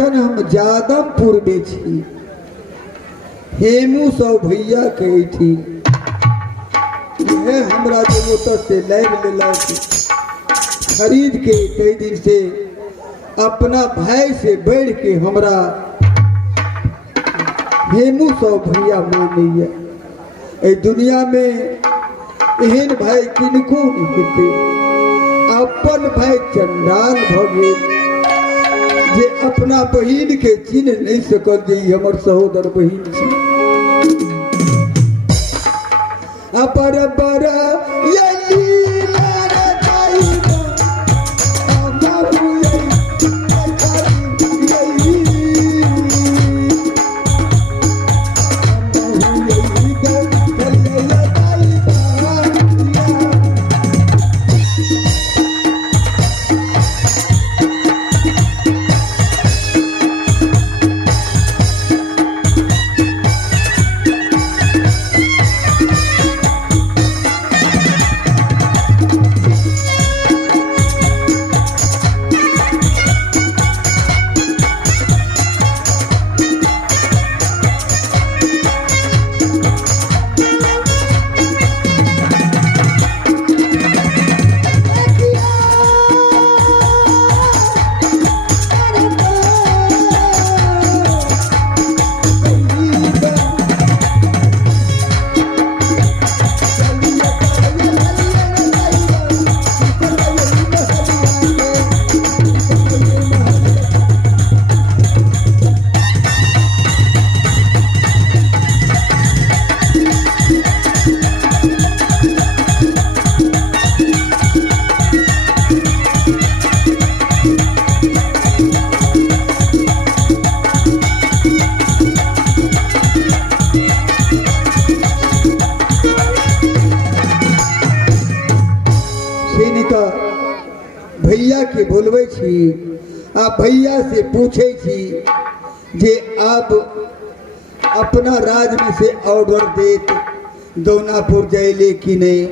एखन हम जादमपुर में छी। हेमू सौ भैया कही थी यह हमरा जो मोटर से लैब लेला खरीद के कई दिन से अपना भाई से बढ़ के हमरा हेमू सौ भैया मानिए। ए दुनिया में एहन भाई किनको नहीं मिलते। अपन भाई चंडाल भगे जे अपना बहिन के चिन्ह नहीं सकल जे हमर सहोदर बहिन छी। अपर बरा भैया के बोलवे छी आ भैया से पूछे छी जे अब अपना राज में से ऑर्डर देत दौनापुर जाइले कि नहीं।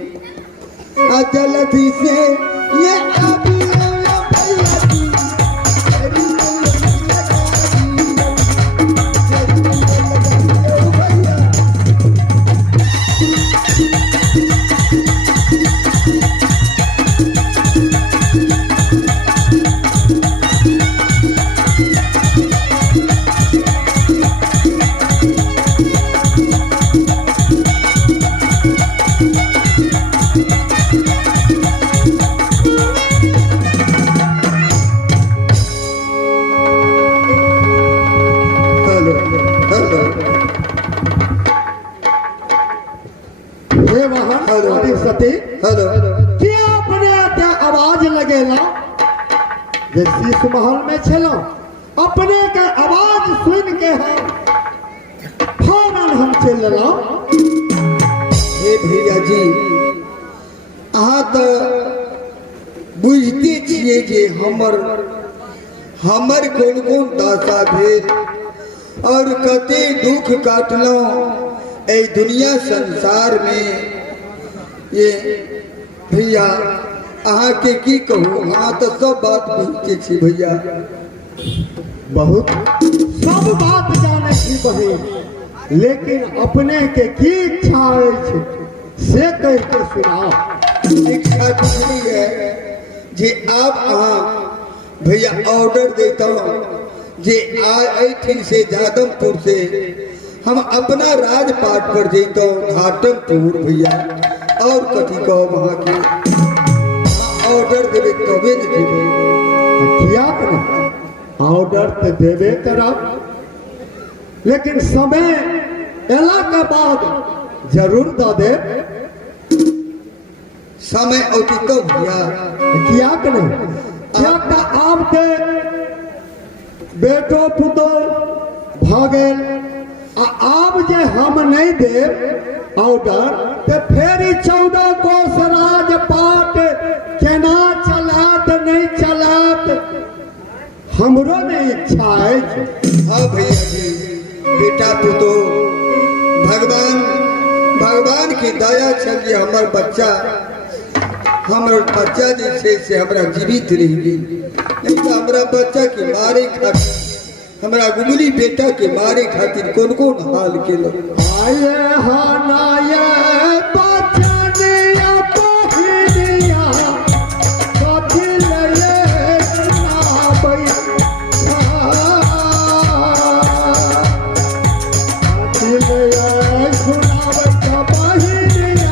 आ जल्दी से ये अब क्या अपने आवाज लगेला जे शीश महल में छलो अपने के आवाज सुन के हम फौरन हम चल रहा। हे भैया जी अहाँ तो बुझते छिए जे हमर कोन कोन दशा भेल और कते दुख काटलहुँ ए दुनिया संसार में। ये भैया अहाँ के की कहूँ अहाँ तो सब बात बुझते छी भैया। बहुत सब बात जाने की बहिन लेकिन अपने के की इच्छा है से कह के सुनाओ। इच्छा नहीं है जे आप अहाँ भैया ऑर्डर देता हूँ जे आई से जादमपुर से हम अपना राजपाट पर जेता हूँ घाटमपुर भैया। और कथी कहो वहाँ के ऑर्डर देवे तबे देवे किया कर ऑर्डर तो देवे करब लेकिन समय एला के बाद जरूर दे दे। समय औती तो भैया किया कर क्या आप के बेटो पुतो भागे आप जे हम नहीं दे ऑर्डर तो फिर 14 कोस राजपाट केना चलात नहीं चलात हमरो नहीं इच्छा है। हाँ भैया जी बेटा पुतो भगवान की दया चलिए हमार बच्चा जैसे से हमारा जीवित रह गई नहीं तो हमारा बच्चा की मारे हमारा गुमली बेटा के मारे खातिर कौन कौन हाल के लोग आये हनाये बचनिया बहिनिया कथिले सुनाबै कथिले सुनाबै बहिनिया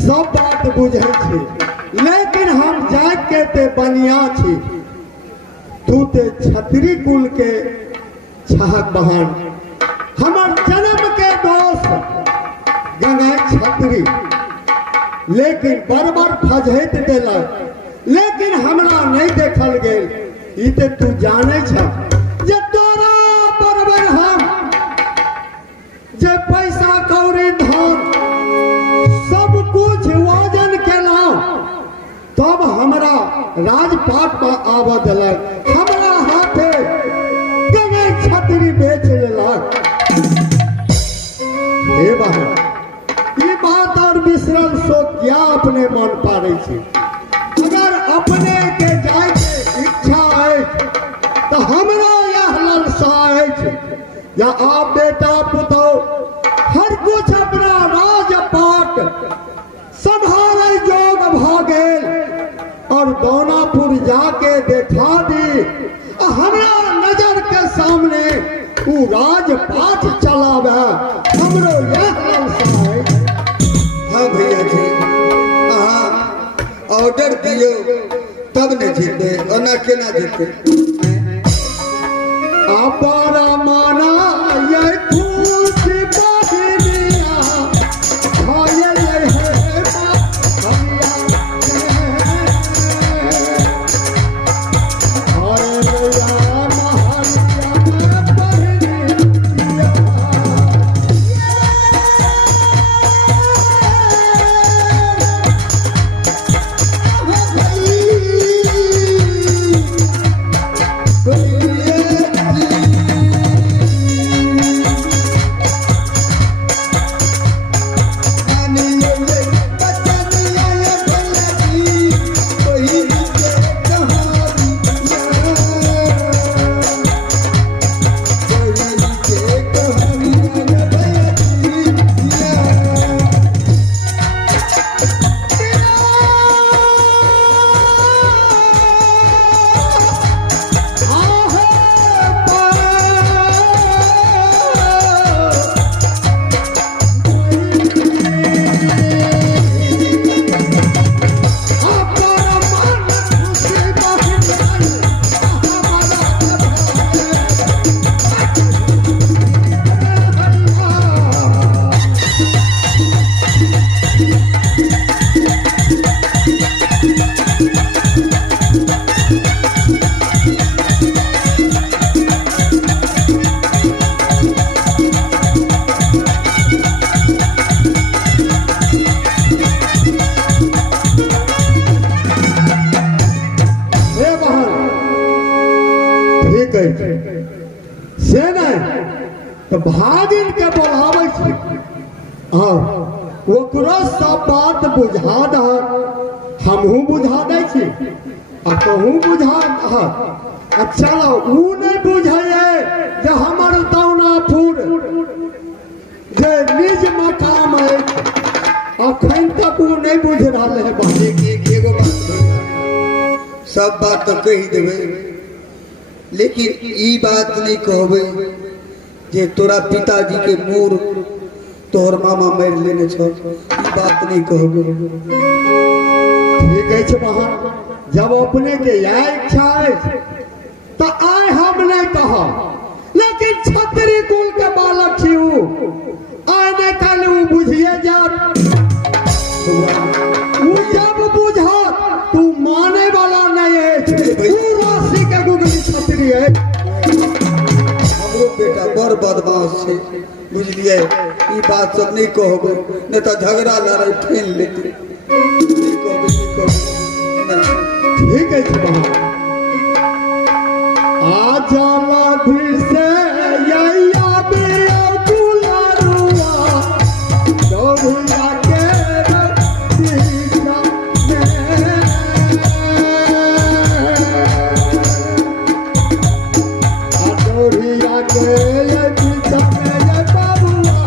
सब बात बुझे छी, लेकिन हम जाग के ते बनिया छी। तू ते छतरी कुल के छहक बहन, हमर जन्म के दोस्त गंगा छतरी, लेकिन बरबर फजहत देलक, लेकिन हमरा नहीं देखल गेल। ई ते तू जाने छ जे तोरा बरबर हम जे पैसा कौड़ी धन सब कुछ वजन केलहुं, तब हमरा राजपाट पर आबऽ देलक, हमरा हाथे गंगा छतरी बेच लेलक। हे बहन, ई बात और बिसरल सो क्या अपने मन पारे छी। अगर अपने के जाय के इच्छा है तो हमरा यह लालसा है या आप बेटा पुतौह हर कुछ अपना राजपाट संभाले जोग भ गेल और दौनापुर जाके देखा दी, हमरा नजर के सामने उ राजपाट चलावे, हमरो यह लालसा है। हाँ भैया जी, हाँ ऑर्डर दियो तब न जीते और ना केना जीते। अपारा माना ये खुश बहनिया भाये है भैया भाये भैया महलिया में बहनिया। से नहीं तो भागिन के बोलावे छी और ओकरो सब बात बुझा द, हमहू बुझा दे छी आ कहूँ बुझा द। चलो ऊ नहीं बुझे जे हमर दौनापुर जे निज मकाम है, अखन तक वो नहीं बुझ रहा है बात। एगो बात भैया, सब बात तो कही देवे, लेकिन ई बात नहीं कहबे जे तोरा पिताजी के मोर तोहर मामा मार लेने छो, ई बात नहीं कहबे। ठीक है महान, जब अपने के यह इच्छा है तो आए हम नहीं कहा, लेकिन छतरी कुल के बालक छी आए नहीं कल वो बुझिए जा, वो जब बुझा तू माने वाला नहीं है, तू राशि के गुगली छतरी है। हमरो बेटा बड़ बदमाश है, बुझलिए, ई बात सब नहीं कहबे, नहीं तो झगड़ा लड़ाई ठेन लेते। नहीं कहबे, नहीं कहबे, नहीं। ठीक है महान, आजा फिर से यैया बिया दुलारुआ डोरिया के रतिया में, डोरिया के रतिया में ये बाबुआ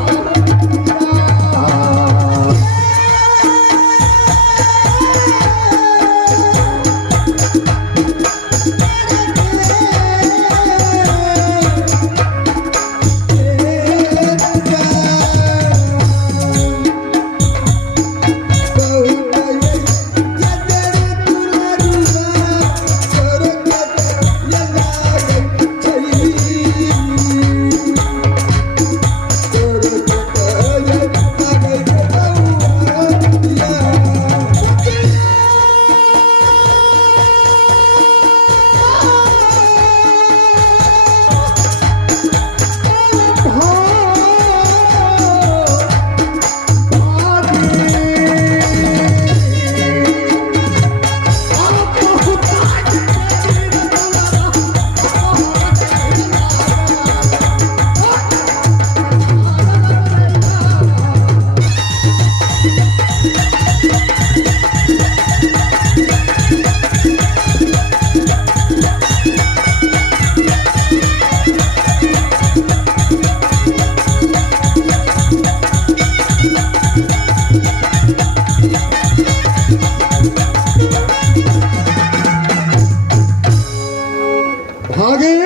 भागे।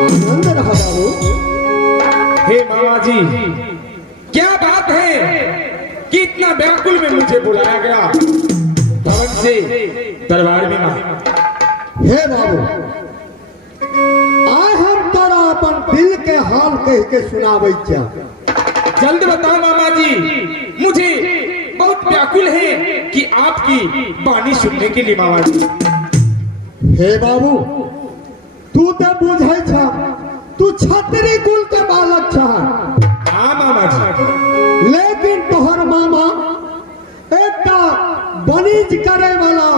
आनंद रहा बाबू। हे मामा जी, क्या बात है कि इतना व्याकुल में मुझे बुलाया गया भवन से दरबार में? हे बाबू, आए हम तोरा अपन दिल के हाल कह के सुनाबै क्या? जल्द बताओ मामा जी, मुझे बहुत व्याकुल है कि आपकी वाणी सुनने के लिए मामा जी। हे बाबू, तू तो बुझे छा, तू छतरी कुल के बालक छा। हाँ मामा जी, लेकिन तोहर मामा एक बनिज करे वाला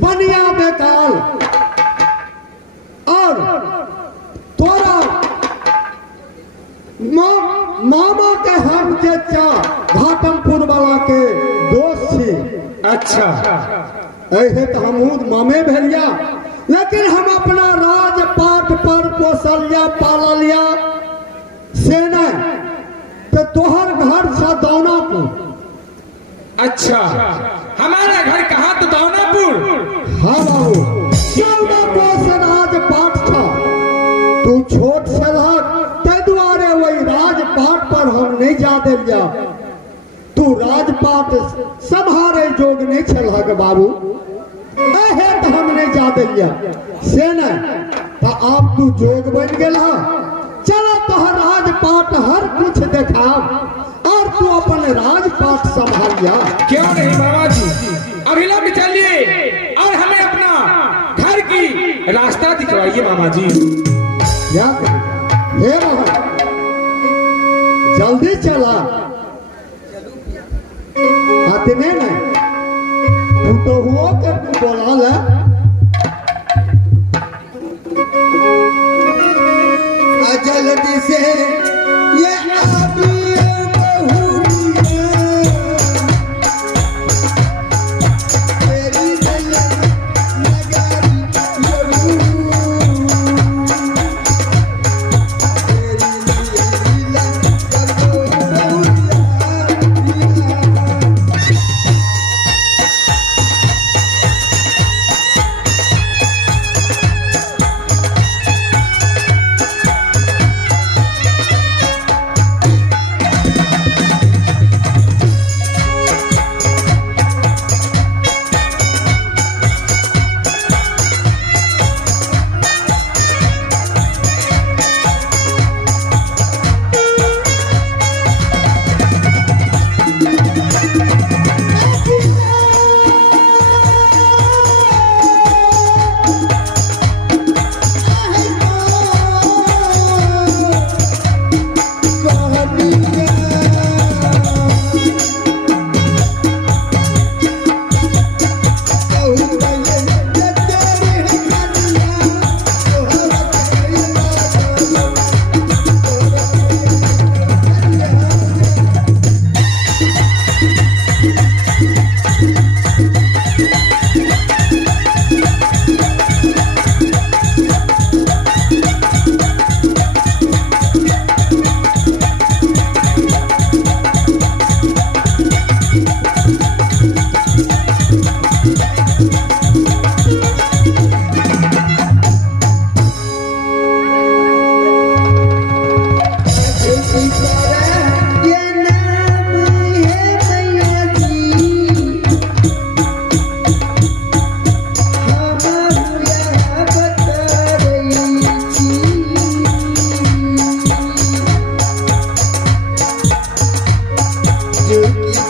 बनिया बेकाल, और तोरा मामा के हम जे घाटमपुर वाला के दोस्त छी। अच्छा, ऐसे तो हम मामे भेलिया, लेकिन हम अपना राजपाट पर पोसलिया पाललिया से नहीं, तो तोहर घर था दौनापुर। अच्छा, हमारा घर कहाँ? तो दौनापुर। हाँ बाबू, दौनापुर से राजपाट था, तू छोट सलहक ते द्वारे वही राजपाट पर हम नहीं जा दिया। तू राजपाट संभारे जोग नहीं छलहक बाबू, तो हम नहीं जा दिया से न, तो आप तू जोग बन गया। चलो तोहर राजपाट हर कुछ देखा, और तू अपन राजपाट संभालिया। क्यों नहीं मामा जी, अभिलंब चलिए और हमें अपना घर की रास्ता दिखवाइए मामा जी। क्या हे बाबा, जल्दी चला, इतने न तू तो हुआ कर तू बोला ले। जल्दी से ये अभी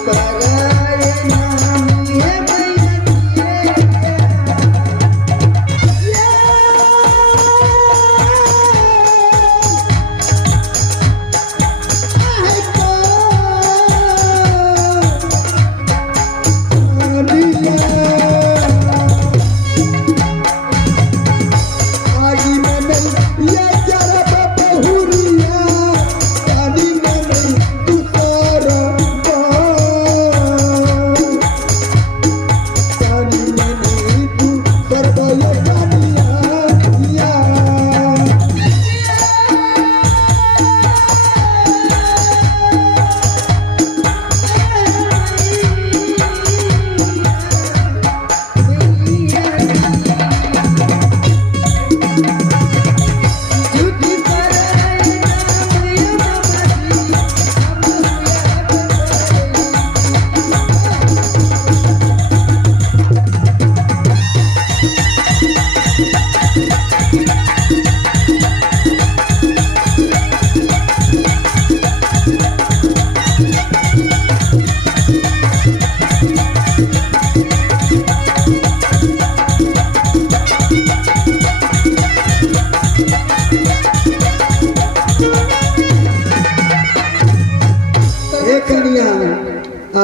पराए नाम ये मैया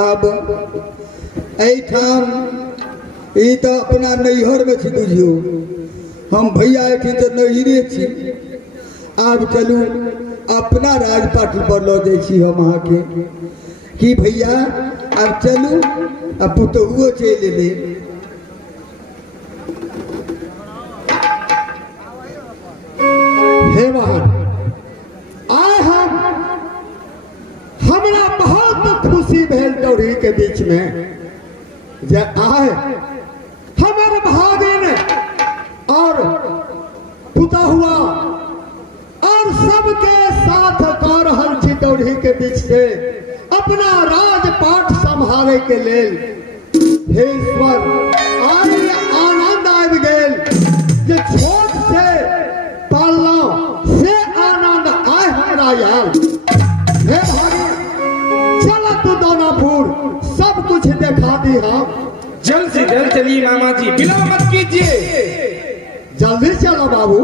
अब ई तो अपना नैहर में छी बुझियो हम भैया एठी तो नैहरे छी आब चलू अपना राजपाट पर लो जाइ छी हम अहाँ के कि भैया अब चलू अब पुतहुओ चल ले हे महान आए हम हमरा बहुत खुशी भेल डोरी के बीच में जे आए हमर भागिन और पुतहुआ और सबके साथ कर रहल छी डोरी के बीच से अपना राजपाट संभाले के लेल हे ईश्वर आई आनंद आबि गेल जे छोट से पालना से आनंद आए हमरा आयल हे भाई चल तू दानापुर सब कुछ दिखा दी हम जल्द से जल्द चलिए मामा जी, विलंब मत कीजिए। जल्दी चलो बाबू।